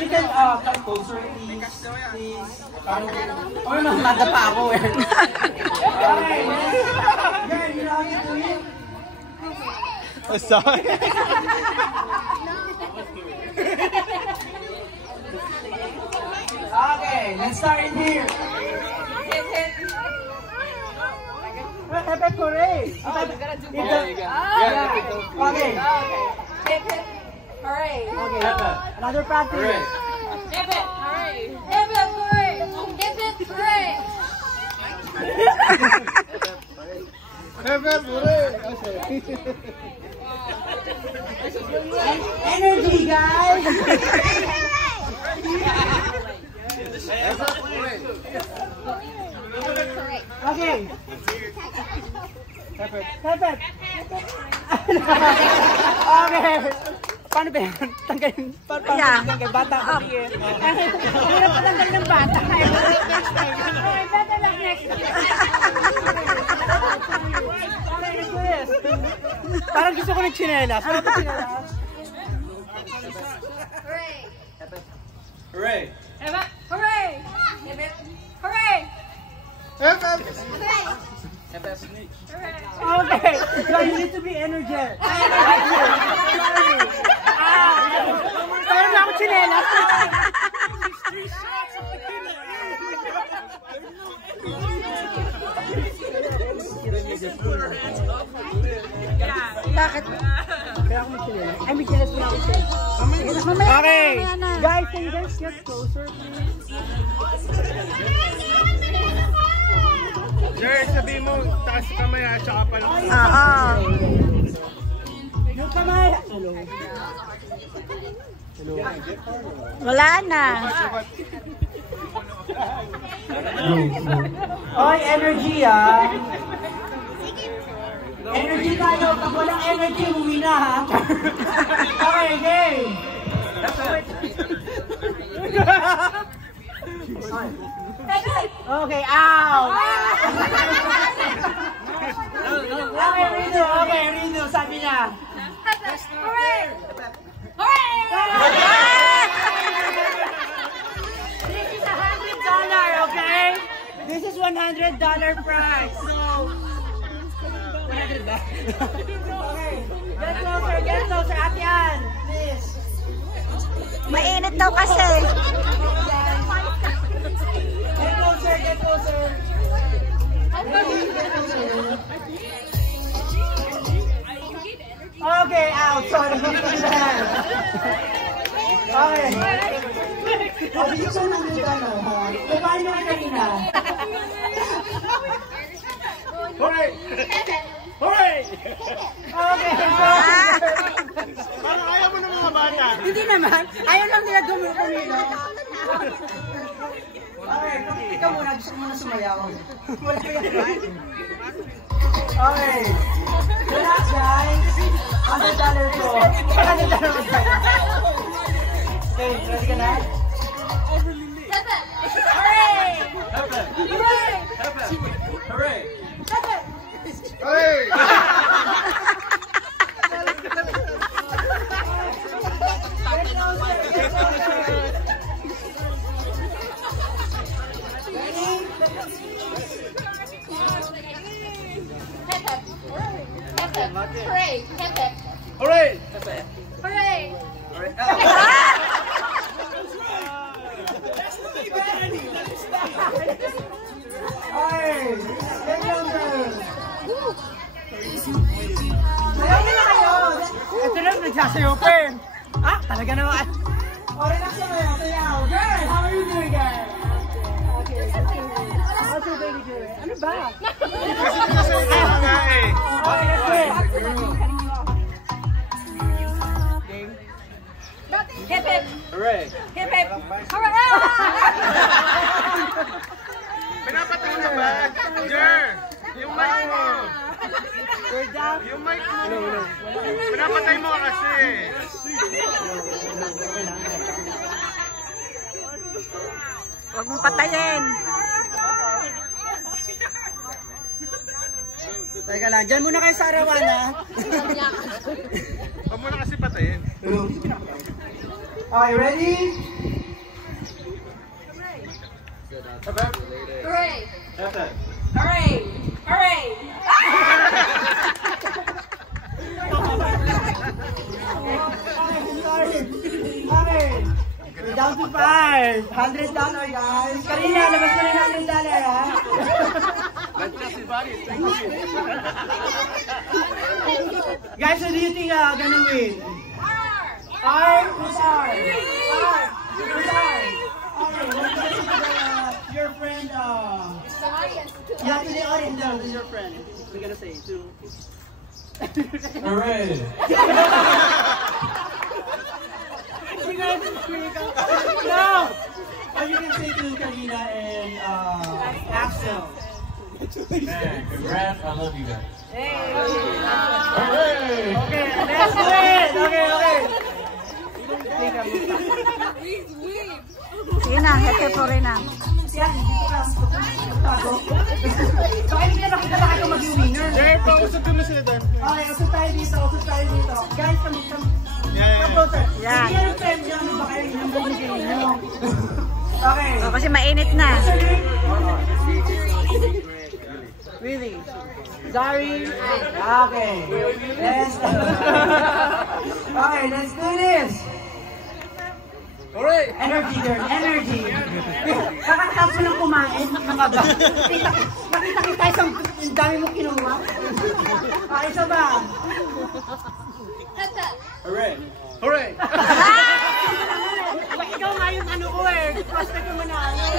you can come closer, please. Please. Oh, nada pa ako eh. Okay, girl, you know how to do it? Sorry. Okay, let's start in here. Hip hooray! Okay. Hip hip hooray! Okay, another practice. Hip hip hooray! Hip hip hooray! Hip hip hooray! Energy, guys! Okay. Perfect. Okay. Paano ba yan? Tanggalin. Paano bata ko siya. Hirap pa tanggal ng bata. Next time. Okay, bata lang next time. Okay, let's do this. Parang gusto ko ng chinelas. Wala pa chinelas? Hooray! Hooray! Hooray! Hooray! Okay, so you need to be energetic. Parang ako chinelas. Bakit? Kaya ako mag-chinelas. Ay, may chinelas na ako siya. Okay, guys, can you guys get closer, please? Jer, sabihin mo, taas kamay at saka pala. Yung kamay. Hello. Wala na. Oy, energy ah. Energy tayo. Pag walang energy, uwi na ha. Okay, game. Okay, ow! Okay, redo, sabi niya. Hooray! Hooray! This is $100, okay? This is $100 prize. So, $100 ba? Okay, get closer, Ate Ann, please. Mainit daw kasi. Get closer. Okay, out. Sorry, okay. Oh, dito sa nandito, no? Paano ka kanina? Hooray! Hooray! Okay, Parang ayaw mo ng mga bata. hindi naman. Ayaw lang nila gumilo. Okay, ikaw muna. Gusto mo na sumayaw. Okay. Relax, guys. $100 to. $100 tayo. Okay, ready ka na? Hooray! Hooray! Hooray! Hooray! Hooray! Hip hip! Hooray! Hooray! Okay. Get younger. Sayaw nila kayo. Ito lang, nagsasayaw pa eh. Ah, talaga naman. O, relax na kayo. Sayaw. Girl, how are you doing, girl? Okay. How's your baby doing? Ano ba? Sayaw nga eh. Okay, let's do it. Hip hip! Hooray! Hip hip! Hooray! Pinapatay na ba? Jer! Yung mic mo! We're down. Yung mic mo! Pinapatay mo kasi! Huwag mong patayin. Teka lang, dyan muna kayo sa arawan ha. Huwag mo na kasi patayin. Okay, ready? Hooray! Pepe. Hooray! Hooray! Okay. We're down to 5. $100 guys. Karina, labas mo rin $100 ha. Guys, who do you think gonna win? R? Who's R? R? Who's R? Okay, let's go to your friend. Yeah, to the audience. No, to your friend. We're gonna say to. Hooray. No! Or you can say to Karina and Axel. Man, congrats. I love you guys. Hey! Okay, let's do it! Okay. Sige na, hete po rin na. Yan, dito ka. Baka hindi na nakita na kayo mag-winner. Jer, pausap ko na sila doon. Okay, usap tayo dito. Guys, come closer. Yan. Hindi yan friend yan. Baka yung nabibigay nyo. Okay. O, kasi mainit na. Really? Sorry? Okay. Let's do this. Hooray! Energy, girl. Energy. Kakatapos mo lang kumain. Nakita kita isang dami mo kinuha. Okay, isa ba? Hooray! Hooray! Ikaw nga yung ano ko eh. Prospect ko manalo.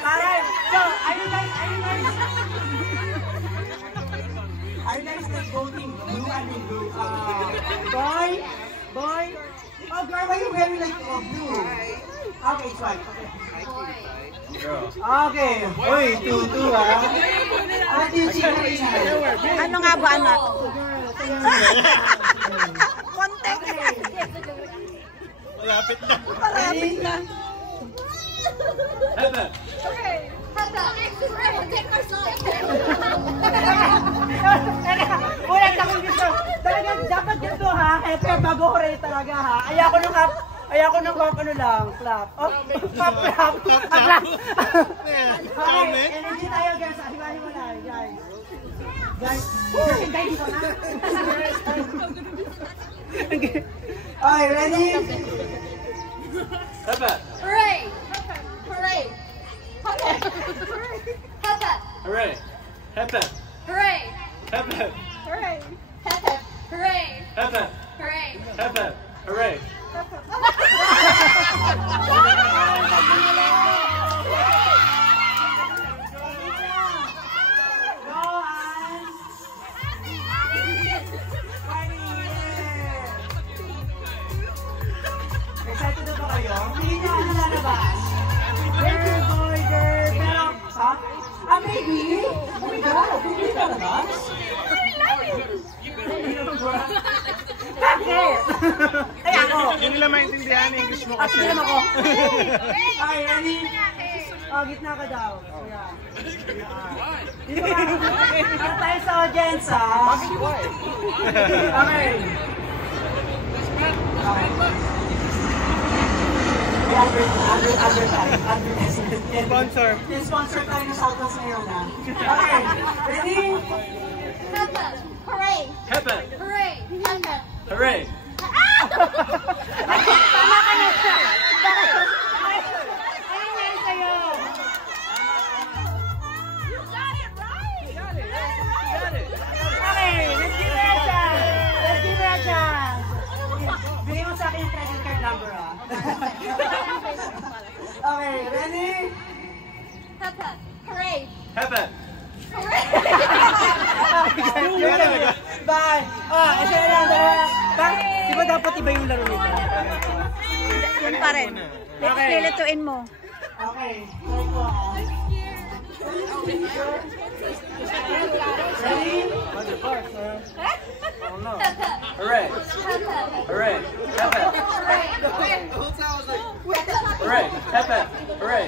Alright, so, are you guys like voting blue and blue? Boy? Oh, girl, why are you wearing like blue? Okay, it's white. Okay. Uy, 2-2 ah. Ate yung Karina. Ano nga ba, anak? Kontek. Malapit na. Malapit na. Pepe. Hooray! Hooray! Take my song! Ulit akong gusto. Talagang dapat ganito ha. Kaya bago hooray talaga ha. Ayoko nung ano lang. Clap. Oh, clap. Clap. Okay, energy tayo guys. Hiwa-hiwalay guys. Guys, hintay dito na. Okay, ready? Pepe. Hooray! Hooray! Hooray! Hooray. Pepe. Hooray! Pepe. Hooray! Hooray! Pepe. Hooray! Pepe. Hooray. Excited na ba kayo? Hindi niya ano lalabas. Girl, boy, girl. Pero, ha? Maybe? Oh my God, hindi lalabas? Bakit? Ay, ako. Hindi nila maintindihan English mo kasi. Kasi ako. Ay, ready? Oh, gitna ka daw. Ayan. Dito ka. Ano tayo sa audience, ha? Okay. Sponsor. Sponsor tayo ng Southwest ngayon, ha? Okay. Ready? Hooray! Pepe. Hooray! Hooray. Tama ka na siya. Ano nga sa'yo? Okay, let's give her a chance. Bigay mo sa akin yung credit card number, ha? Okay, ready? Hooray! Pepe. Bye! Isa na lang, dalawa. Di ba dapat iba yung laro nito? Yun pa rin. Lilituin mo. Okay. Ready? Hooray. Hooray. Pepe. Hooray. Pepe. Hooray.